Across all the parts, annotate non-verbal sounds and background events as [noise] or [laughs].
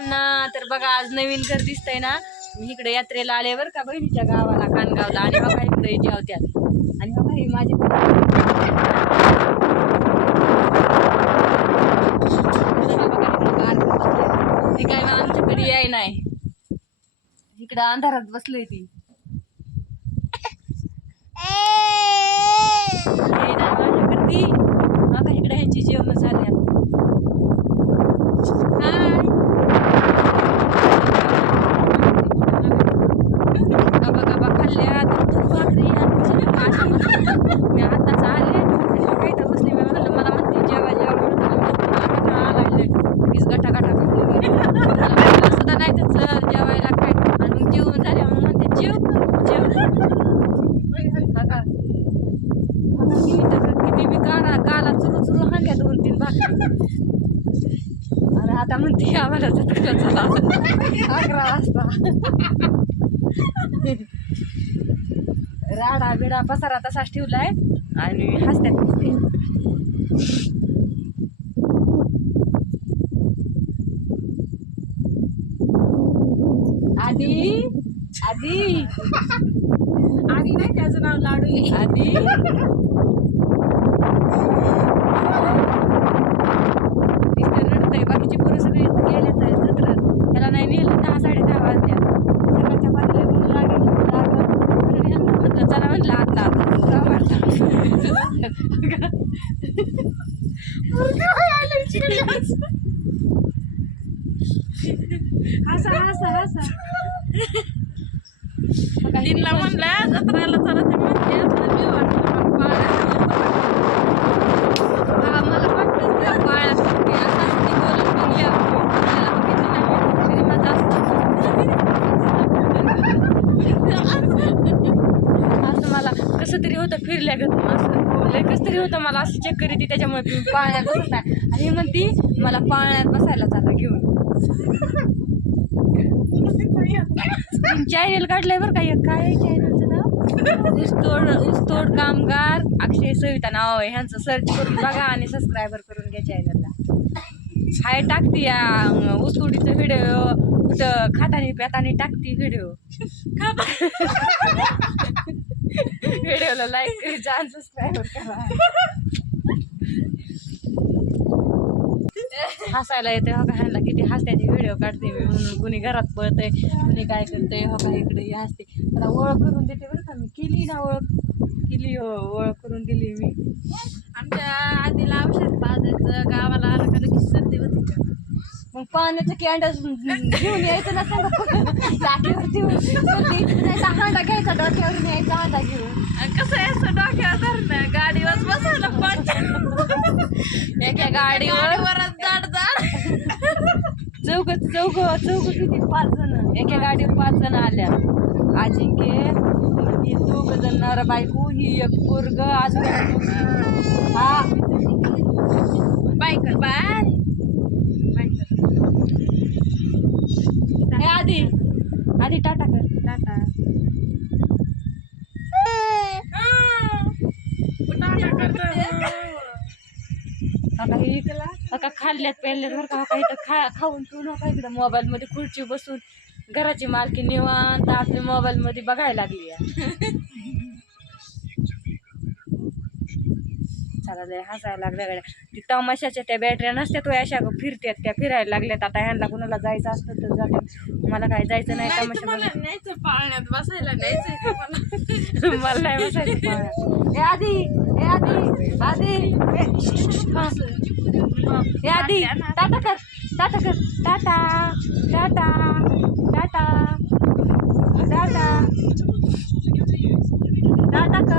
सर्वांना तर बघा आज नवीन घर दिसतंय ना. मी इकडे यात्रेला आले बरं का बहिणीच्या गावाला कानगावला. आणि बघा इकडे जेवत्यात आणि बघा ही माझी ती काय आमच्याकडे याय नाही. इकडं अंधारात बसलंय ती. [laughs] माझ्याकडे ती बघा इकडे ह्यांची जेवण झाल्यात हाय गबा गबा खाल्ल्या दूध भाकरी आणि सगळं अशा मस्त मी आताच आले आणि मग काही तर बसले मी म्हणलं मला म्हणते जेवा जेवा म्हणून मला म्हणते, मला कंटाळा आला लागले लगेच गटा गटा खाल्ले मला म्हणलं सुद्धा नाही तर चल जेवायला काय आणि मग जेवण झाले मग म्हणते जेव जेव काका का किती बी काढा काला चुरू चुरू हांड्या दोन तीन बाकी आणि आता म्हणते आम्हाला जत्रेला चला. अकरा वाजता. राडा बिडा पसारा तसाच ठेवलाय आणि हसत्यात दिसते आधी आधी. आणि नाही त्याचं नाव लाडू आहे आधी. बाकीचे पोरं सगळे गेलेच आहेत जत्रेत त्याला नाही नेलं दहा साडे दहा वाजल्या. सकाळच्या बाजूला म्हणून लागेल लागलं. म्हणून ह्यांना म्हटलं चला म्हटलं आता आता वाटतं हसा हसा हसा. दिनला म्हणलं जत्राला चला ते म्हणते आपलं मी वाटलं हा मला वाटतं त्या पाळण्यात असं बोलत त्याला बघितलं नाही तरी असं मला कसं तरी होतं फिरल्या गत असं कसं तरी होतं मला असं चक्कर येते त्याच्यामुळे पाळण्यात बसत आणि म्हणती मला पाळण्यात बसायला चालला घेऊन [laughs] चॅनल काढलंय बरं का एक. काय चॅनलचं नाव? ऊसतोड ऊसतोड कामगार. अक्षय सविता नाव आहे. ह्यांचं सर्च करून बघा आणि सबस्क्रायबर करून घ्या चॅनलला हाय टाकते या ऊसतोडीचं व्हिडिओ कुठं खातानी प्यातानी टाकते व्हिडिओ व्हिडिओला लाईक करायचा आणि सबस्क्राईबर करा. [laughs] हसायला येते हो का? ह्यांना किती हसत्याचे व्हिडिओ काढते मी. म्हणून कुणी घरात पळतंय कुणी काय करतंय हो का? इकडे हसते. मला ओळख करून देते बरं का मी. केली ना ओळख? केली हो ओळख करून दिली मी. आमच्या आधीला औषध पाजायचं गावाला आलं का लगेच सर्दी होती मग पाण्याचं कॅन्डल घेऊन यायचं ना नाही तर हांडा घ्यायचा डोक्यावरून यायचा हांडा घेऊन. कसं असं डोक्यावर गाडीवर बसायला पण एका गाडीवर चौघ चौघ चौघ किती? पाच जण. एका गाडीवर पाच जण आल्या. अजिंक्य ही दोघ जण नवरा बायको ही एक पोरग अजून. हा. बायकर बाय आधी. आधी टाटा कर. टाटा. आता खाल्ल्यात पेरल्यात बरं का काही तर खा खाऊन पिऊन नका इकडं मोबाईलमध्ये खुर्ची बसून घराची मालकी निवांत आपल्या मोबाईलमध्ये बघायला लागली आहे. चला लय हसायला लागल्या गड्या ती तमाशाच्या त्या बॅटऱ्या नसत्यात होय अशा ग फिरत्यात त्या फिरायला लागल्यात. आता ह्यांना कुणाला जायचं असतं तर जातात मला काय जायचं नाही तमाशा पाळण्यात बसायला का मला मला नाही बसायचं आधी आधी आधी. ए, हा. हे आधी टाटा कर टाटा कर टाटा टाटा टाटा टाटा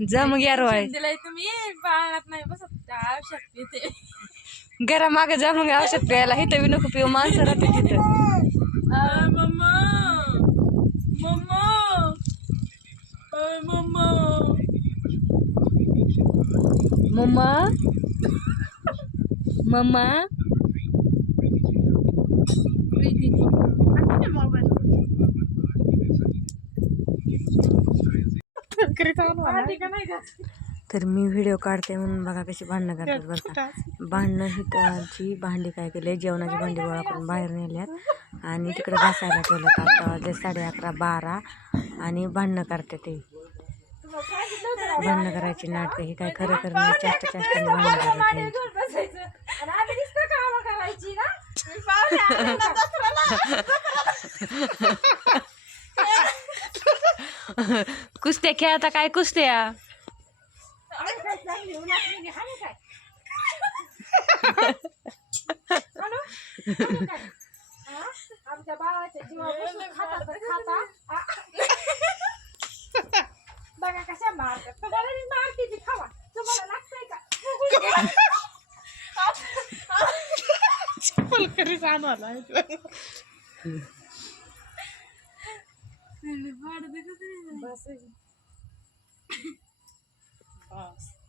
जा मग यार वाय दिलंय तुम्ही बाळात नाही बसत औषध घरा मागे जा मग औषध प्यायला. इथं बी नको पिऊ माणसं राहते तिथं mamma mamma mamma. Mamma? Mamma? तर मी व्हिडिओ काढते म्हणून बघा कशी भांडणं करतात बरं का. भांडणं हिताची भांडी काय केले जेवणाची भांडी गोळा करून बाहेर नेल्यात. आणि तिकडे बसायला ठेवलं आता साडे अकरा बारा. आणि भांडणं करते ते. भांडणं करायची नाटकं ही काय खरं खरं नाही चेष्टा चेष्टाने भांडणं करत कुस्त्या खेळता काय कुस्त्या? [laughs] आमच्या जीवापासून खाता तर खाता बघा कशा मारतात तुम्हाला मी मारते ती खावा तुम्हाला लागतंय का ਫੜ ਦੇ ਕਿਤੇ ਬਸ ਬਸ